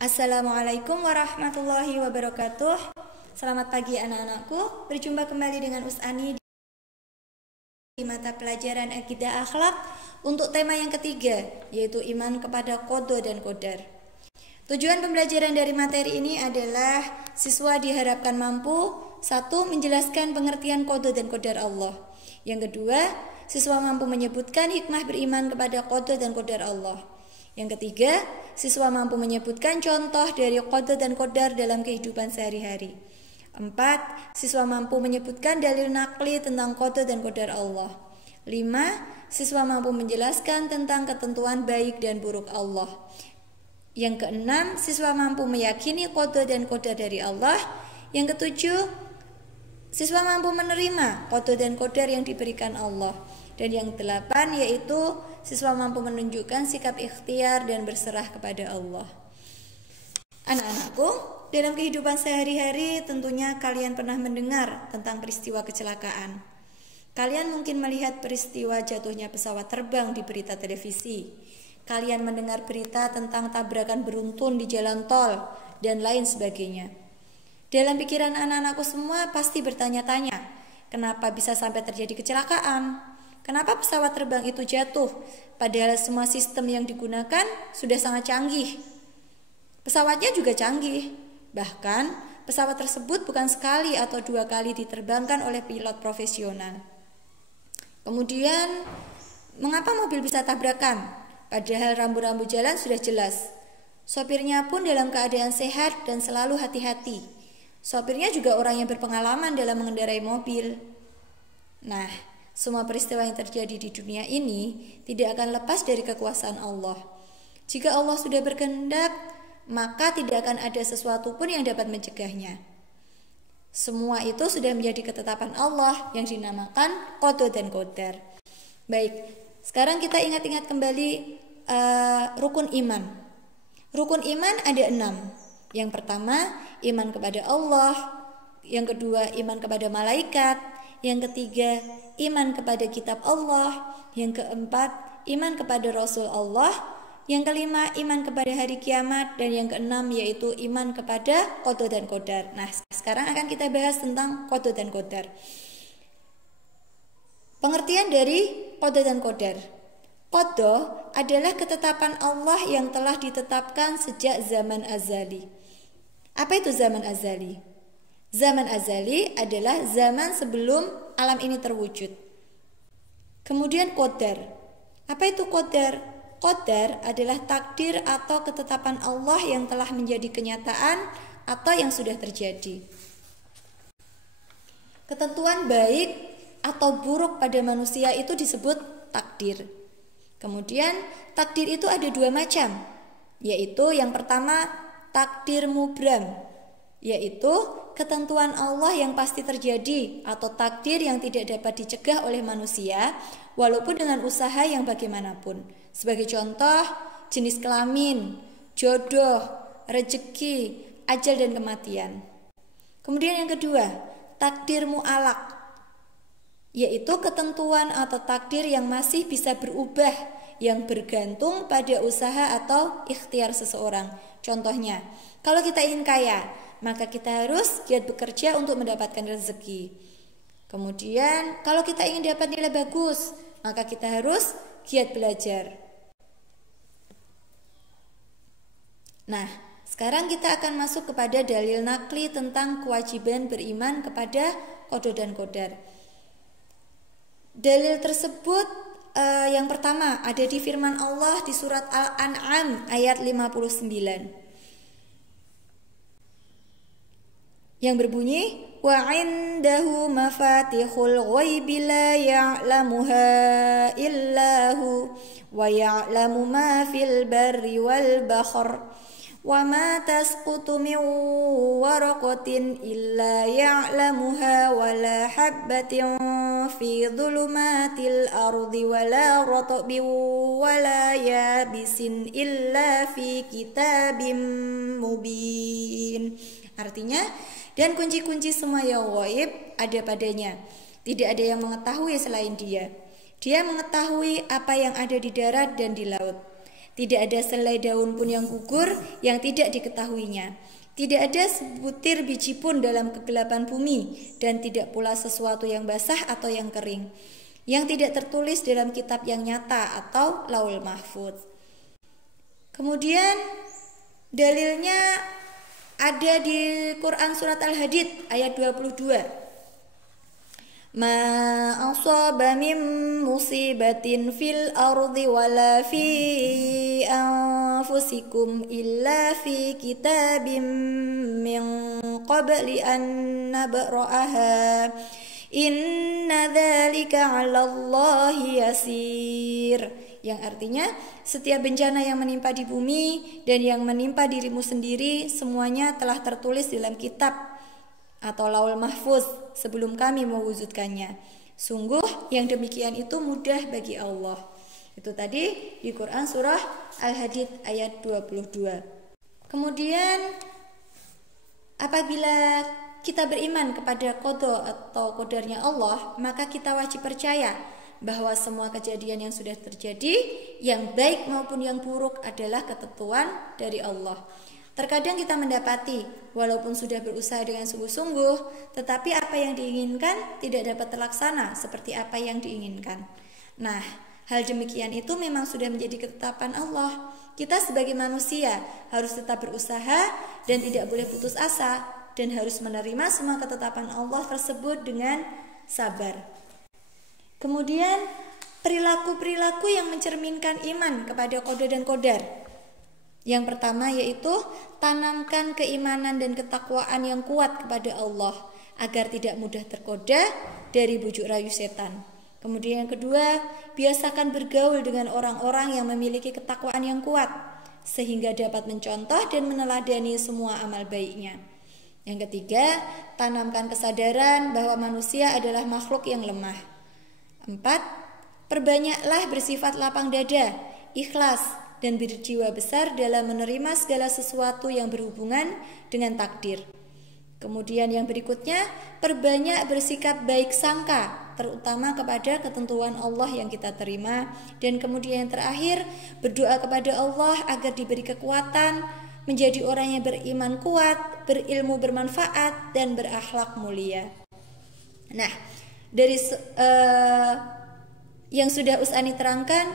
Assalamualaikum warahmatullahi wabarakatuh. Selamat pagi anak-anakku. Berjumpa kembali dengan Usani di mata pelajaran Akidah Akhlak untuk tema yang ketiga, yaitu iman kepada qada dan qadar. Tujuan pembelajaran dari materi ini adalah siswa diharapkan mampu: satu, menjelaskan pengertian qada dan qadar Allah. Yang kedua, siswa mampu menyebutkan hikmah beriman kepada qada dan qadar Allah. Yang ketiga, siswa mampu menyebutkan contoh dari qada dan qadar dalam kehidupan sehari-hari. 4. Siswa mampu menyebutkan dalil nakli tentang qada dan qadar Allah. 5. Siswa mampu menjelaskan tentang ketentuan baik dan buruk Allah. Yang keenam, siswa mampu meyakini qada dan qadar dari Allah. Yang ketujuh, siswa mampu menerima qada dan qadar yang diberikan Allah. Dan yang delapan, yaitu siswa mampu menunjukkan sikap ikhtiar dan berserah kepada Allah. Anak-anakku, dalam kehidupan sehari-hari tentunya kalian pernah mendengar tentang peristiwa kecelakaan. Kalian mungkin melihat peristiwa jatuhnya pesawat terbang di berita televisi. Kalian mendengar berita tentang tabrakan beruntun di jalan tol dan lain sebagainya. Dalam pikiran anak-anakku semua pasti bertanya-tanya, kenapa bisa sampai terjadi kecelakaan? Kenapa pesawat terbang itu jatuh? Padahal semua sistem yang digunakan sudah sangat canggih. Pesawatnya juga canggih. Bahkan pesawat tersebut bukan sekali atau dua kali diterbangkan oleh pilot profesional. Kemudian, mengapa mobil bisa tabrakan? Padahal rambu-rambu jalan sudah jelas. Sopirnya pun dalam keadaan sehat dan selalu hati-hati. Sopirnya juga orang yang berpengalaman dalam mengendarai mobil. Nah, semua peristiwa yang terjadi di dunia ini tidak akan lepas dari kekuasaan Allah. Jika Allah sudah berkehendak, maka tidak akan ada sesuatu pun yang dapat mencegahnya. Semua itu sudah menjadi ketetapan Allah yang dinamakan qada dan qadar. Baik, sekarang kita ingat-ingat kembali rukun iman. Rukun iman ada 6. Yang pertama, iman kepada Allah. Yang kedua, iman kepada malaikat. Yang ketiga, iman kepada kitab Allah. Yang keempat, iman kepada Rasul Allah. Yang kelima, iman kepada hari kiamat. Dan yang keenam, yaitu iman kepada qada dan qadar. Nah, sekarang akan kita bahas tentang qada dan qadar. Pengertian dari qada dan qadar. Qada adalah ketetapan Allah yang telah ditetapkan sejak zaman azali. Apa itu zaman azali? Zaman azali adalah zaman sebelum alam ini terwujud. Kemudian qadar. Apa itu qadar? Qadar adalah takdir atau ketetapan Allah yang telah menjadi kenyataan atau yang sudah terjadi. Ketentuan baik atau buruk pada manusia itu disebut takdir. Kemudian takdir itu ada 2 macam, yaitu yang pertama takdir mubram, yaitu ketentuan Allah yang pasti terjadi atau takdir yang tidak dapat dicegah oleh manusia walaupun dengan usaha yang bagaimanapun. Sebagai contoh, jenis kelamin, jodoh, rezeki, ajal dan kematian. Kemudian yang kedua, takdir mu'alaq, yaitu ketentuan atau takdir yang masih bisa berubah, yang bergantung pada usaha atau ikhtiar seseorang. Contohnya, kalau kita ingin kaya, maka kita harus giat bekerja untuk mendapatkan rezeki. Kemudian, kalau kita ingin dapat nilai bagus, maka kita harus giat belajar. Nah, sekarang kita akan masuk kepada dalil nakli tentang kewajiban beriman kepada qada dan qadar. Dalil tersebut yang pertama ada di firman Allah di surat Al-An'am ayat 59. Yang berbunyi, wa 'indahu mafatihul ghaibi la ya'lamuha illahu wa ya'lamu ma fil barri wal bahr wa ma tasqutu min waraqatin illa ya'lamuha wa la habbatin fi dhulumatil ardi wa la ratbin wa la yabisin illa fi kitabim mubin. Artinya, dan kunci-kunci semua yang ghaib ada padanya. Tidak ada yang mengetahui selain Dia. Dia mengetahui apa yang ada di darat dan di laut. Tidak ada selai daun pun yang gugur yang tidak diketahuinya. Tidak ada sebutir biji pun dalam kegelapan bumi, dan tidak pula sesuatu yang basah atau yang kering yang tidak tertulis dalam kitab yang nyata atau Laul Mahfuz. Kemudian dalilnya ada di Quran surat Al-Hadid ayat 22. Ma asaba min musibatin fil ardi wala fi anfusikum illa fi kitabim min qabli an nabra'aha inna dzalika 'alallahi yasir. Yang artinya setiap bencana yang menimpa di bumi dan yang menimpa dirimu sendiri semuanya telah tertulis dalam kitab atau Laul Mahfuz sebelum kami mewujudkannya. Sungguh yang demikian itu mudah bagi Allah. Itu tadi di Quran surah Al-Hadid ayat 22. Kemudian apabila kita beriman kepada qada atau qadarnya Allah, maka kita wajib percaya bahwa semua kejadian yang sudah terjadi, yang baik maupun yang buruk adalah ketentuan dari Allah. Terkadang kita mendapati walaupun sudah berusaha dengan sungguh-sungguh, tetapi apa yang diinginkan tidak dapat terlaksana seperti apa yang diinginkan. Nah, hal demikian itu memang sudah menjadi ketetapan Allah. Kita sebagai manusia harus tetap berusaha dan tidak boleh putus asa, dan harus menerima semua ketetapan Allah tersebut dengan sabar. Kemudian perilaku-perilaku yang mencerminkan iman kepada qada dan qadar. Yang pertama yaitu tanamkan keimanan dan ketakwaan yang kuat kepada Allah agar tidak mudah tergoda dari bujuk rayu setan. Kemudian yang kedua, biasakan bergaul dengan orang-orang yang memiliki ketakwaan yang kuat sehingga dapat mencontoh dan meneladani semua amal baiknya. Yang ketiga, tanamkan kesadaran bahwa manusia adalah makhluk yang lemah. 4. Perbanyaklah bersifat lapang dada, ikhlas, dan berjiwa besar dalam menerima segala sesuatu yang berhubungan dengan takdir. Kemudian yang berikutnya, perbanyak bersikap baik sangka, terutama kepada ketentuan Allah yang kita terima. Dan kemudian yang terakhir, berdoa kepada Allah agar diberi kekuatan menjadi orang yang beriman kuat, berilmu bermanfaat, dan berakhlak mulia. Nah, dari yang sudah Usani terangkan,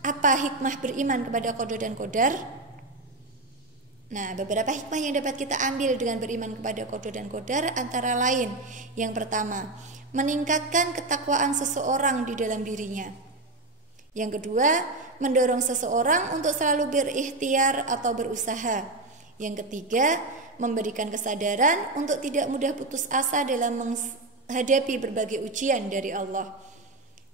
apa hikmah beriman kepada qada dan qadar? Nah, beberapa hikmah yang dapat kita ambil dengan beriman kepada qada dan qadar antara lain, yang pertama, meningkatkan ketakwaan seseorang di dalam dirinya. Yang kedua, mendorong seseorang untuk selalu berikhtiar atau berusaha. Yang ketiga, memberikan kesadaran untuk tidak mudah putus asa dalam menghadapi berbagai ujian dari Allah.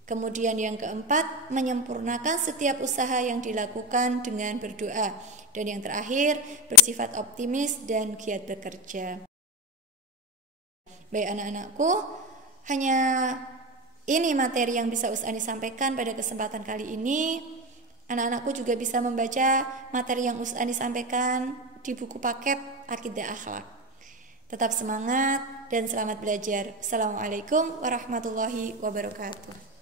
Kemudian yang keempat, menyempurnakan setiap usaha yang dilakukan dengan berdoa. Dan yang terakhir, bersifat optimis dan giat bekerja. Baik anak-anakku, hanya ini materi yang bisa Usani sampaikan pada kesempatan kali ini. Anak-anakku juga bisa membaca materi yang Usani sampaikan di buku paket Akidah Akhlak. Tetap semangat dan selamat belajar. Assalamualaikum warahmatullahi wabarakatuh.